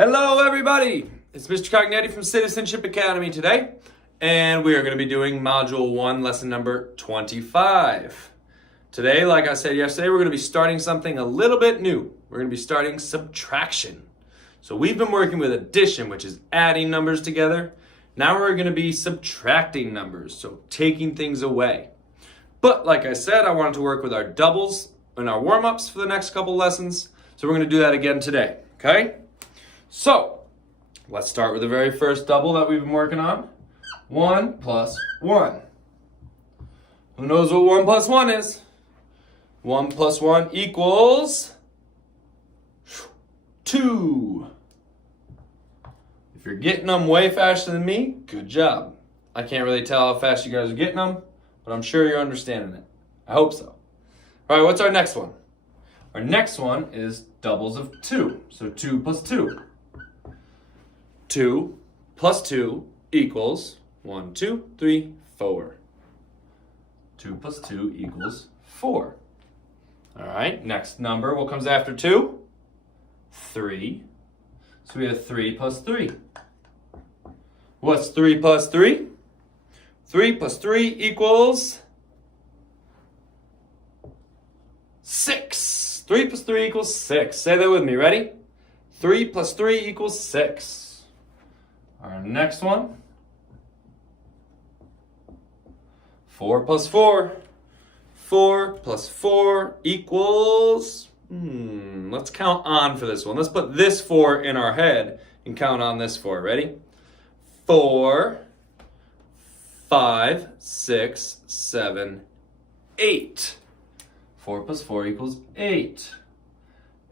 Hello everybody! It's Mr. Cognetti from Citizenship Academy today, and we are going to be doing Module 1, Lesson number 25. Today, like I said yesterday, we're going to be starting something a little bit new. We're going to be starting subtraction. So we've been working with addition, which is adding numbers together. Now we're going to be subtracting numbers, so taking things away. But like I said, I wanted to work with our doubles and our warm-ups for the next couple lessons, so we're going to do that again today, okay? So, let's start with the very first double that we've been working on. 1 plus 1. Who knows what 1 plus 1 is? 1 plus 1 equals 2. If you're getting them way faster than me, good job. I can't really tell how fast you guys are getting them, but I'm sure you're understanding it. I hope so. All right, what's our next one? Our next one is doubles of 2. So 2 plus 2. 2 plus 2 equals 1, 2, 3, 4. 2 plus 2 equals 4. All right, next number, what comes after 2? 3. So we have 3 plus 3. What's 3 plus 3? 3 plus 3 equals 6. 3 plus 3 equals 6. Say that with me, ready? 3 plus 3 equals 6. Our next one, 4 plus 4. 4 plus 4 equals, let's count on for this one. Let's put this 4 in our head and count on this 4. Ready? 4, 5, 6, 7, 8. 4 plus 4 equals 8.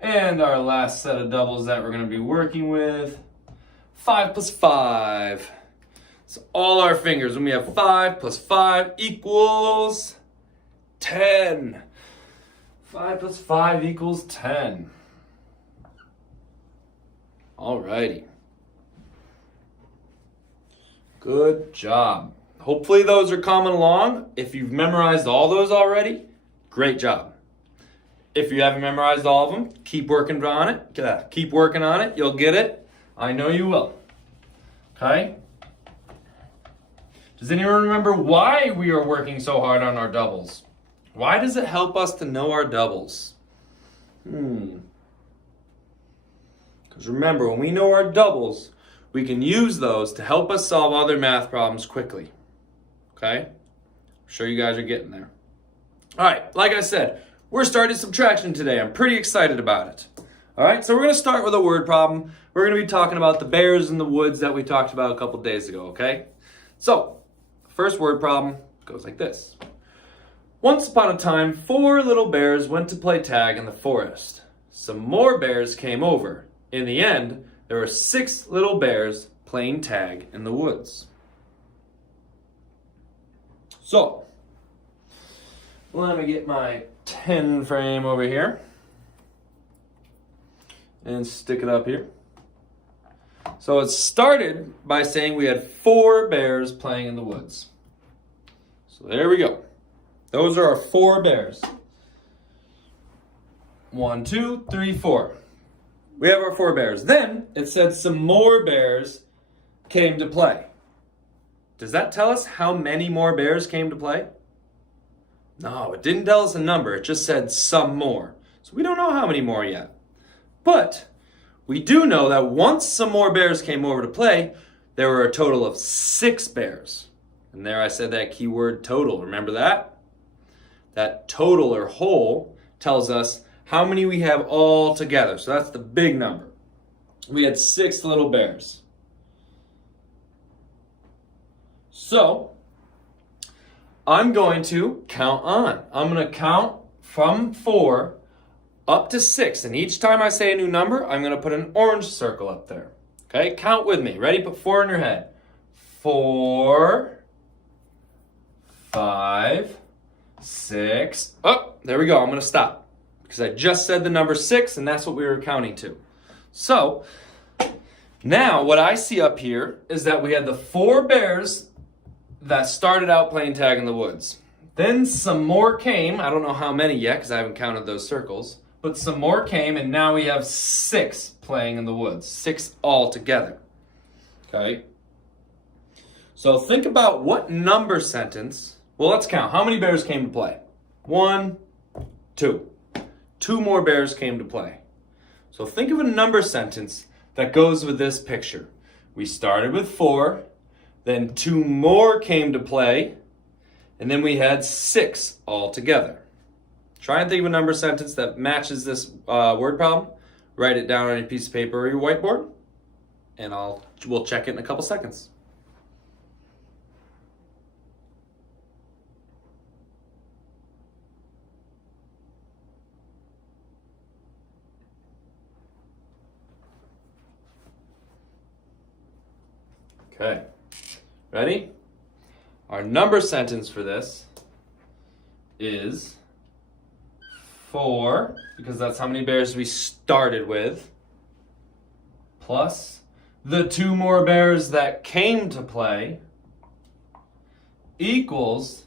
And our last set of doubles that we're going to be working with, 5 plus 5. So all our fingers, when we have 5 plus 5 equals 10. 5 plus 5 equals 10. Alrighty. Good job. Hopefully those are coming along. If you've memorized all those already, great job. If you haven't memorized all of them, keep working on it. Keep working on it. You'll get it. I know you will. Okay? Does anyone remember why we are working so hard on our doubles? Why does it help us to know our doubles? Because remember, when we know our doubles, we can use those to help us solve other math problems quickly. Okay? I'm sure you guys are getting there. All right, like I said, we're starting subtraction today. I'm pretty excited about it. All right, so we're going to start with a word problem. We're going to be talking about the bears in the woods that we talked about a couple days ago, okay? So, first word problem goes like this. Once upon a time, 4 little bears went to play tag in the forest. Some more bears came over. In the end, there were 6 little bears playing tag in the woods. So, let me get my 10 frame over here and stick it up here. So it started by saying we had 4 bears playing in the woods. So there we go. Those are our 4 bears. 1, 2, 3, 4. We have our 4 bears. Then it said some more bears came to play. Does that tell us how many more bears came to play? No, it didn't tell us a number. It just said some more. So we don't know how many more yet. But we do know that once some more bears came over to play, there were a total of 6 bears. And there I said that keyword total. Remember that? That total or whole tells us how many we have all together. So that's the big number. We had 6 little bears. So I'm going to count on. I'm going to count from 4 up to 6, and each time I say a new number, I'm going to put an orange circle up there. Okay, count with me. Ready? Put 4 in your head. 4, 5, 6. Oh, there we go. I'm going to stop because I just said the number 6, and that's what we were counting to. So now what I see up here is that we had the 4 bears that started out playing tag in the woods. Then some more came. I don't know how many yet because I haven't counted those circles. but some more came, and now we have 6 playing in the woods. 6 all together. Okay? So think about what number sentence. Well, let's count. How many bears came to play? 1, 2. 2 more bears came to play. So think of a number sentence that goes with this picture. We started with 4, then 2 more came to play, and then we had 6 all together. Try and think of a number sentence that matches this word problem. Write it down on a piece of paper or your whiteboard, and we'll check it in a couple seconds. Okay, ready? Our number sentence for this is 4, because that's how many bears we started with, plus the 2 more bears that came to play equals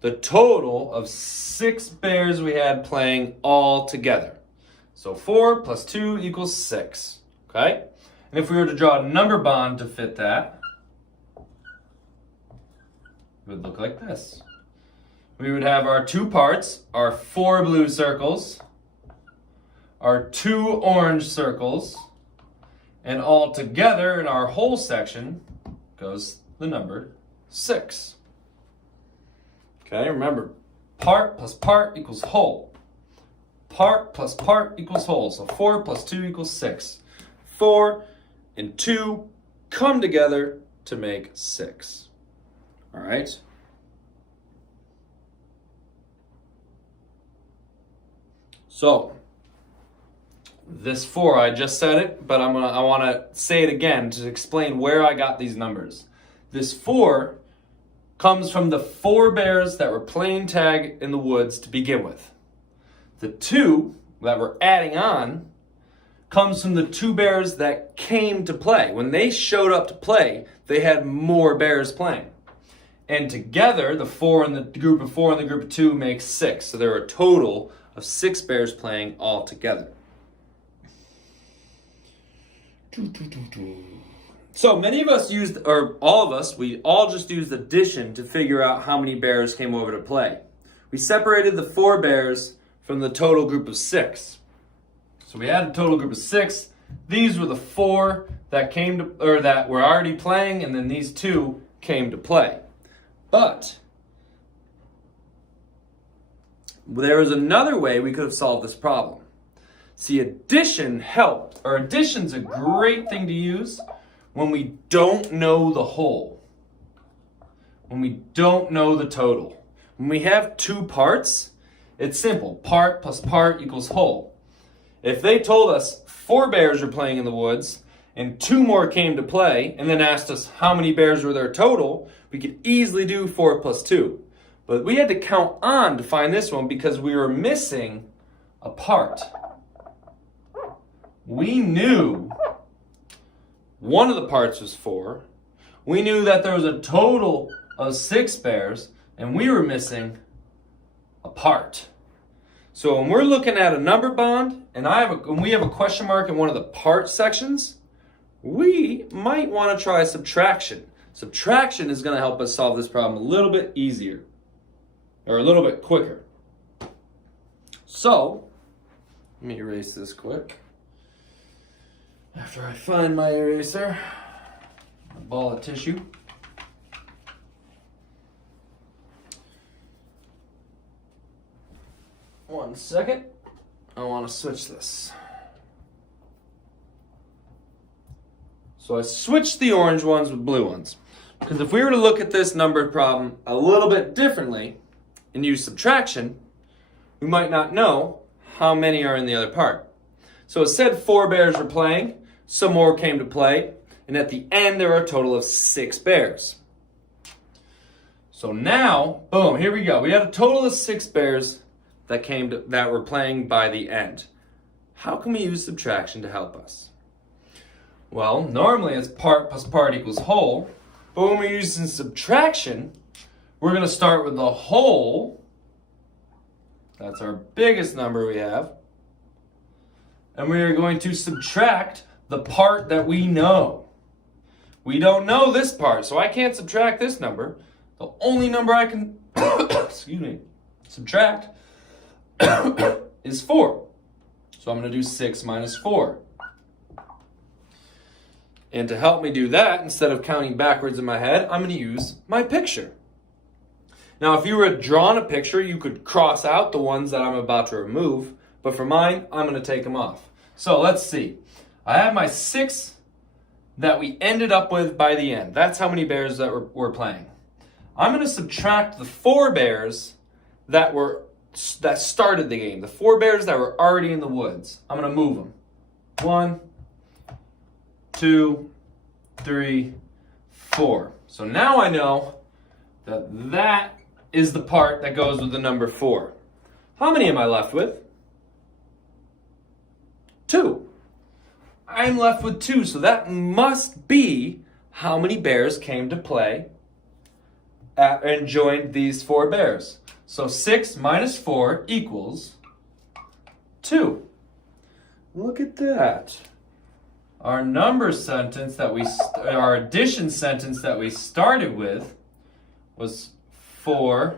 the total of 6 bears we had playing all together. So 4 plus 2 equals 6, okay? And if we were to draw a number bond to fit that, it would look like this. We would have our 2 parts, our 4 blue circles, our 2 orange circles, and all together in our whole section goes the number 6. Okay, remember, part plus part equals whole. Part plus part equals whole. So 4 plus 2 equals 6. 4 and 2 come together to make 6. All right? So, this 4, I just said it, but I want to say it again to explain where I got these numbers. This 4 comes from the 4 bears that were playing tag in the woods to begin with. The 2 that we're adding on comes from the 2 bears that came to play. When they showed up to play, they had more bears playing. And together, the 4 in the group of 4 and the group of 2 makes 6. So there are a total of 6 bears playing all together. So many of us used, or all of us, we all just used addition to figure out how many bears came over to play. We separated the 4 bears from the total group of 6. So we had a total group of 6. These were the 4 that came to, or that were already playing, and then these 2 came to play. But there was another way we could have solved this problem. See, addition helped, or addition's a great thing to use when we don't know the whole, when we don't know the total. When we have 2 parts, it's simple. Part plus part equals whole. If they told us 4 bears were playing in the woods and 2 more came to play and then asked us how many bears were there total, we could easily do 4 plus 2. But we had to count on to find this one because we were missing a part. We knew one of the parts was 4. We knew that there was a total of 6 bears, and we were missing a part. So when we're looking at a number bond, and we have a question mark in one of the part sections, we might want to try subtraction. Subtraction is going to help us solve this problem a little bit easier, or a little bit quicker. So, let me erase this quick. After I find my eraser, a ball of tissue. One second. I want to switch this. So I switched the orange ones with blue ones. Because if we were to look at this numbered problem a little bit differently and use subtraction, we might not know how many are in the other part. So it said 4 bears were playing, some more came to play, and at the end there were a total of 6 bears. So now, boom, here we go. We had a total of 6 bears that were playing by the end. How can we use subtraction to help us? Well, normally it's part plus part equals whole, but when we're using subtraction, we're going to start with the whole. That's our biggest number we have. and we are going to subtract the part that we know. We don't know this part, so I can't subtract this number. The only number I can subtract is 4. So I'm going to do 6 minus 4. And to help me do that, instead of counting backwards in my head, I'm going to use my picture. Now, if you were drawing a picture, you could cross out the ones that I'm about to remove. But for mine, I'm going to take them off. So let's see. I have my 6 that we ended up with by the end. That's how many bears that we're playing. I'm going to subtract the 4 bears that started the game. The 4 bears that were already in the woods. I'm going to move them. 1, 2, 3, 4. So now I know that that is the part that goes with the number 4. How many am I left with? 2. I'm left with 2, so that must be how many bears came to play and joined these 4 bears. So 6 minus 4 equals 2. Look at that. Our our addition sentence that we started with was 4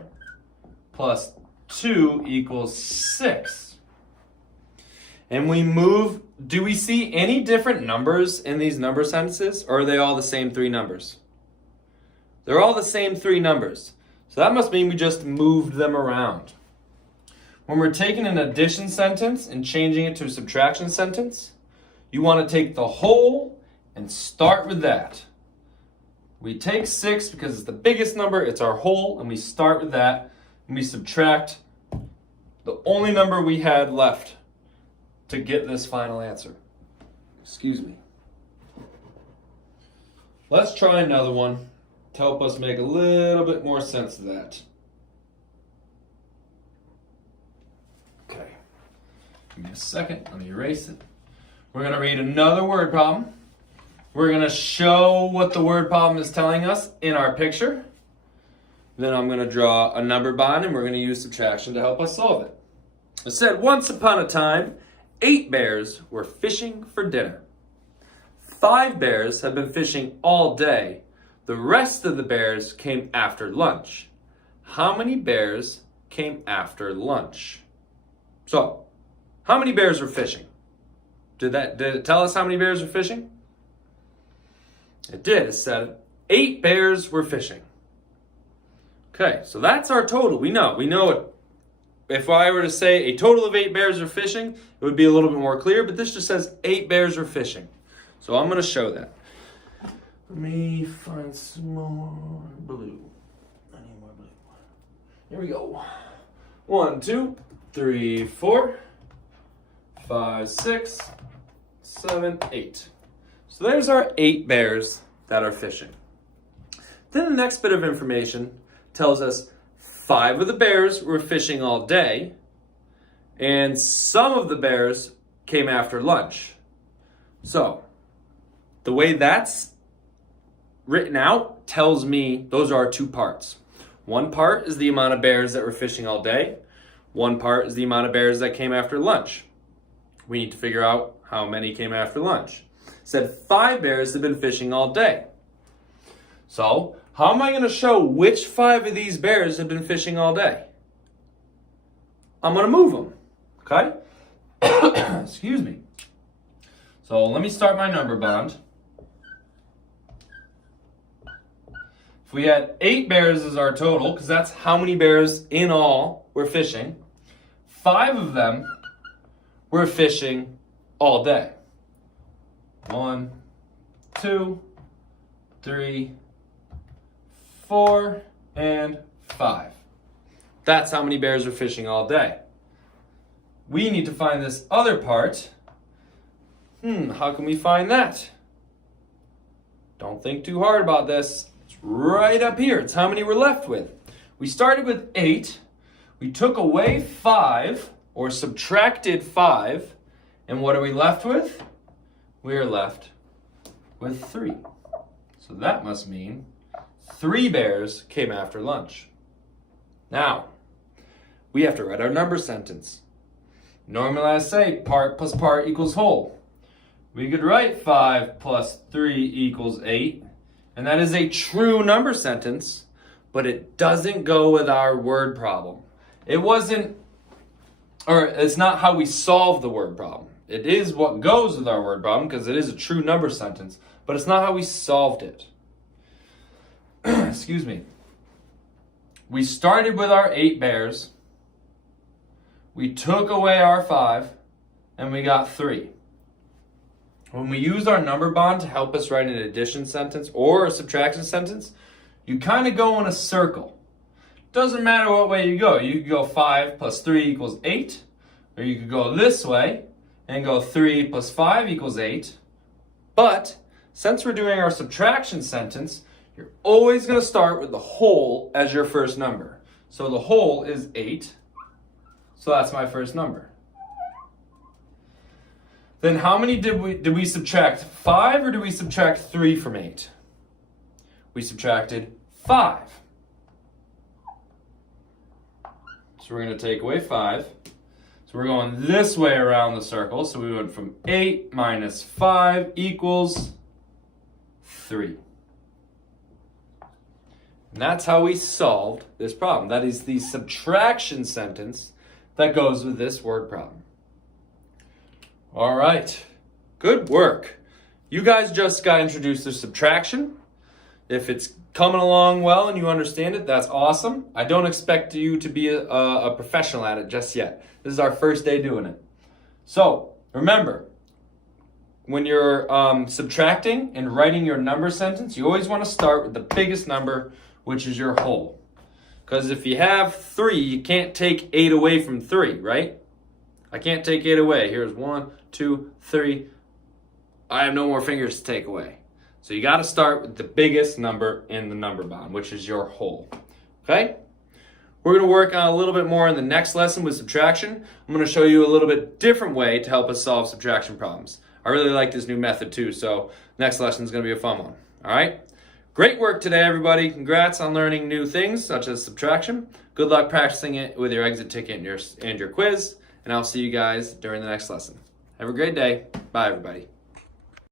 plus 2 equals 6. And we move, do we see any different numbers in these number sentences, or are they all the same 3 numbers? They're all the same 3 numbers. So that must mean we just moved them around. When we're taking an addition sentence and changing it to a subtraction sentence, you want to take the whole and start with that. We take 6 because it's the biggest number, it's our whole, and we start with that, and we subtract the only number we had left to get this final answer. Excuse me. Let's try another one to help us make a little bit more sense of that. Okay. Give me a second. Let me erase it. We're going to read another word problem. We're going to show what the word problem is telling us in our picture. Then I'm going to draw a number bond, and we're going to use subtraction to help us solve it. It said, once upon a time, 8 bears were fishing for dinner. 5 bears had been fishing all day. The rest of the bears came after lunch. How many bears came after lunch? So, how many bears were fishing? Did it tell us how many bears were fishing? It did. It said 8 bears were fishing. Okay, so that's our total. We know it. If I were to say a total of 8 bears are fishing, it would be a little bit more clear, but this just says 8 bears are fishing. So I'm going to show that. Let me find some more blue. I need more blue. Here we go. 1, 2, 3, 4, 5, 6, 7, 8. So there's our 8 bears that are fishing. Then the next bit of information tells us 5 of the bears were fishing all day, and some of the bears came after lunch. So, the way that's written out tells me those are our 2 parts. One part is the amount of bears that were fishing all day. One part is the amount of bears that came after lunch. We need to figure out how many came after lunch. It said 5 bears have been fishing all day. So, how am I going to show which 5 of these bears have been fishing all day? I'm going to move them, okay? Excuse me. So let me start my number bond. If we had 8 bears as our total, because that's how many bears in all were fishing, 5 of them were fishing all day. 1, 2, 3, 4, and 5. That's how many bears are fishing all day. We need to find this other part. How can we find that? Don't think too hard about this. It's right up here. It's how many we're left with. We started with 8. We took away 5, or subtracted 5. And what are we left with? We are left with 3. So that must mean 3 bears came after lunch. Now, we have to write our number sentence. Normally I say part plus part equals whole. We could write 5 plus 3 equals 8. And that is a true number sentence, but it doesn't go with our word problem. It's not how we solve the word problem. It is what goes with our word problem because it is a true number sentence, but it's not how we solved it. Excuse me. We started with our 8 bears. We took away our 5, and we got 3. When we use our number bond to help us write an addition sentence or a subtraction sentence, you kind of go in a circle. Doesn't matter what way you go. You could go 5 plus 3 equals 8, or you could go this way and go 3 plus 5 equals 8. But since we're doing our subtraction sentence, you're always going to start with the whole as your first number. So the whole is 8. So that's my first number. Then how many did we subtract? 5 or did we subtract 3 from 8? We subtracted 5. So we're going to take away 5. So we're going this way around the circle. So we went from 8 minus 5 equals 3. And that's how we solved this problem. That is the subtraction sentence that goes with this word problem. All right, good work. You guys just got introduced to subtraction. If it's coming along well and you understand it, that's awesome. I don't expect you to be a professional at it just yet. This is our first day doing it. So remember, when you're subtracting and writing your number sentence, you always want to start with the biggest number, which is your whole. Because if you have 3, you can't take 8 away from 3, right? I can't take 8 away. Here's 1, 2, 3. I have no more fingers to take away. So you got to start with the biggest number in the number bond, which is your whole. Okay? We're going to work on a little bit more in the next lesson with subtraction. I'm going to show you a little bit different way to help us solve subtraction problems. I really like this new method too, so next lesson is going to be a fun one. All right? Great work today, everybody. Congrats on learning new things such as subtraction. Good luck practicing it with your exit ticket and your quiz. And I'll see you guys during the next lesson. Have a great day. Bye, everybody.